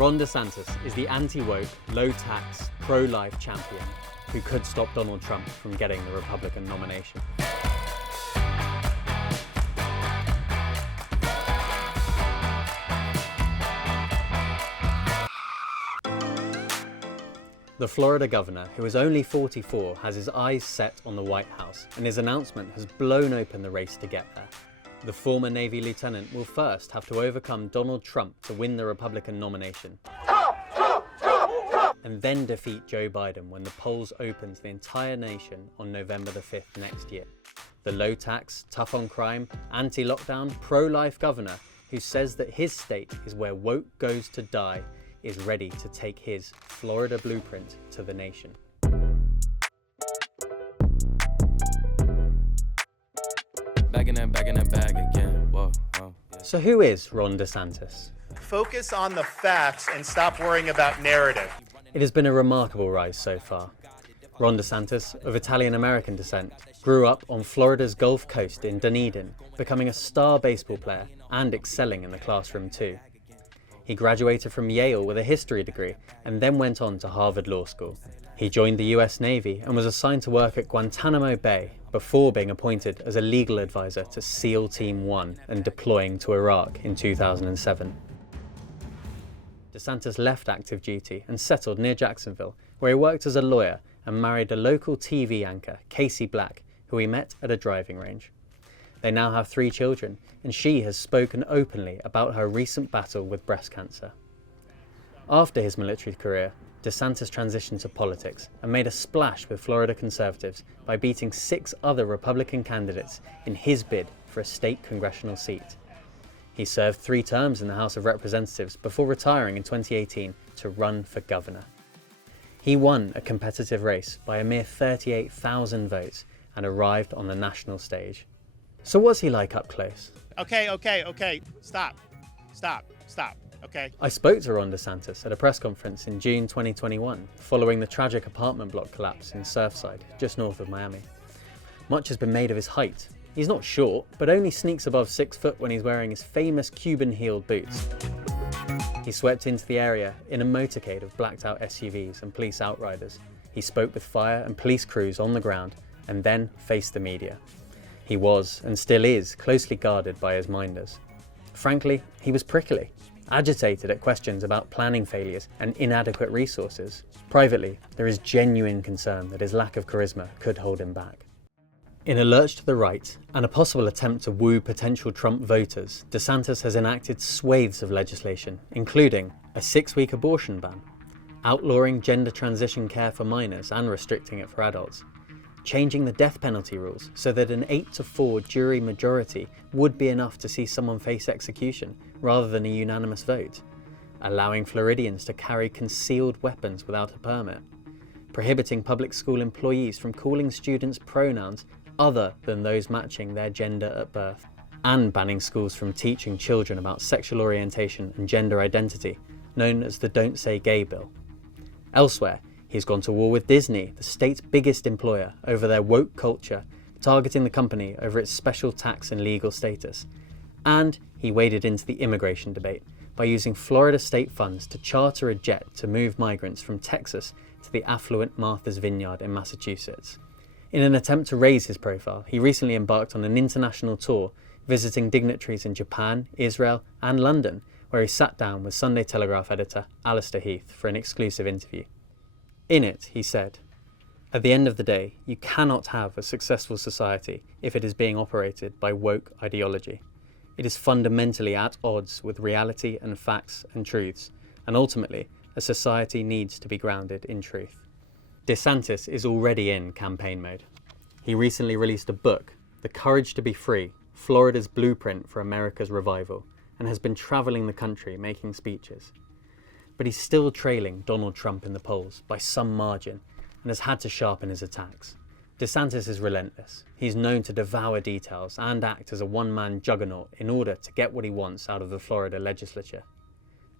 Ron DeSantis is the anti-woke, low-tax, pro-life champion who could stop Donald Trump from getting the Republican nomination. The Florida governor, who is only 44, has his eyes set on the White House, and his announcement has blown open the race to get there. The former Navy lieutenant will first have to overcome Donald Trump to win the Republican nomination, and then defeat Joe Biden when the polls open to the entire nation on November the 5th next year. The low-tax, tough-on-crime, anti-lockdown, pro-life governor, who says that his state is where woke goes to die, is ready to take his Florida blueprint to the nation. Back in that bag again. Whoa, yeah. So who is Ron DeSantis? Focus on the facts and stop worrying about narrative. It has been a remarkable rise so far. Ron DeSantis, of Italian-American descent, grew up on Florida's Gulf Coast in Dunedin, becoming a star baseball player and excelling in the classroom too. He graduated from Yale with a history degree and then went on to Harvard Law School. He joined the US Navy and was assigned to work at Guantanamo Bay before being appointed as a legal advisor to SEAL Team 1 and deploying to Iraq in 2007. DeSantis left active duty and settled near Jacksonville, where he worked as a lawyer and married a local TV anchor, Casey Black, who he met at a driving range. They now have 3 children, and she has spoken openly about her recent battle with breast cancer. After his military career, DeSantis transitioned to politics and made a splash with Florida conservatives by beating 6 other Republican candidates in his bid for a state congressional seat. He served 3 terms in the House of Representatives before retiring in 2018 to run for governor. He won a competitive race by a mere 38,000 votes and arrived on the national stage. So what's he like up close? Okay. Stop. Okay. I spoke to Ron DeSantis at a press conference in June 2021, following the tragic apartment block collapse in Surfside, just north of Miami. Much has been made of his height. He's not short, but only sneaks above 6 foot when he's wearing his famous Cuban-heeled boots. He swept into the area in a motorcade of blacked-out SUVs and police outriders. He spoke with fire and police crews on the ground, and then faced the media. He was, and still is, closely guarded by his minders. Frankly, he was prickly, agitated at questions about planning failures and inadequate resources. Privately, there is genuine concern that his lack of charisma could hold him back. In a lurch to the right, and a possible attempt to woo potential Trump voters, DeSantis has enacted swathes of legislation, including a 6-week abortion ban, outlawing gender transition care for minors and restricting it for adults, changing the death penalty rules so that an 8-4 jury majority would be enough to see someone face execution rather than a unanimous vote, allowing Floridians to carry concealed weapons without a permit, prohibiting public school employees from calling students pronouns other than those matching their gender at birth, and banning schools from teaching children about sexual orientation and gender identity, known as the Don't Say Gay bill. Elsewhere, he's gone to war with Disney, the state's biggest employer, over their woke culture, targeting the company over its special tax and legal status. And he waded into the immigration debate by using Florida state funds to charter a jet to move migrants from Texas to the affluent Martha's Vineyard in Massachusetts. In an attempt to raise his profile, he recently embarked on an international tour, visiting dignitaries in Japan, Israel, and London, where he sat down with Sunday Telegraph editor Alistair Heath for an exclusive interview. In it, he said, "At the end of the day, you cannot have a successful society if it is being operated by woke ideology. It is fundamentally at odds with reality and facts and truths, and ultimately, a society needs to be grounded in truth." DeSantis is already in campaign mode. He recently released a book, The Courage to Be Free, Florida's Blueprint for America's Revival, and has been travelling the country making speeches. But he's still trailing Donald Trump in the polls by some margin and has had to sharpen his attacks. DeSantis is relentless. He's known to devour details and act as a one-man juggernaut in order to get what he wants out of the Florida legislature.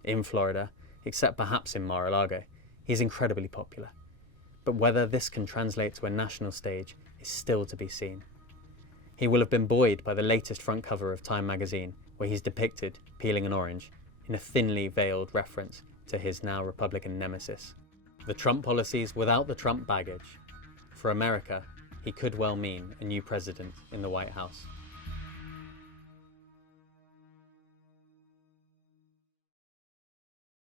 In Florida, except perhaps in Mar-a-Lago, he's incredibly popular. But whether this can translate to a national stage is still to be seen. He will have been buoyed by the latest front cover of Time magazine, where he's depicted peeling an orange, in a thinly veiled reference to his now Republican nemesis. The Trump policies without the Trump baggage. For America, he could well mean a new president in the White House.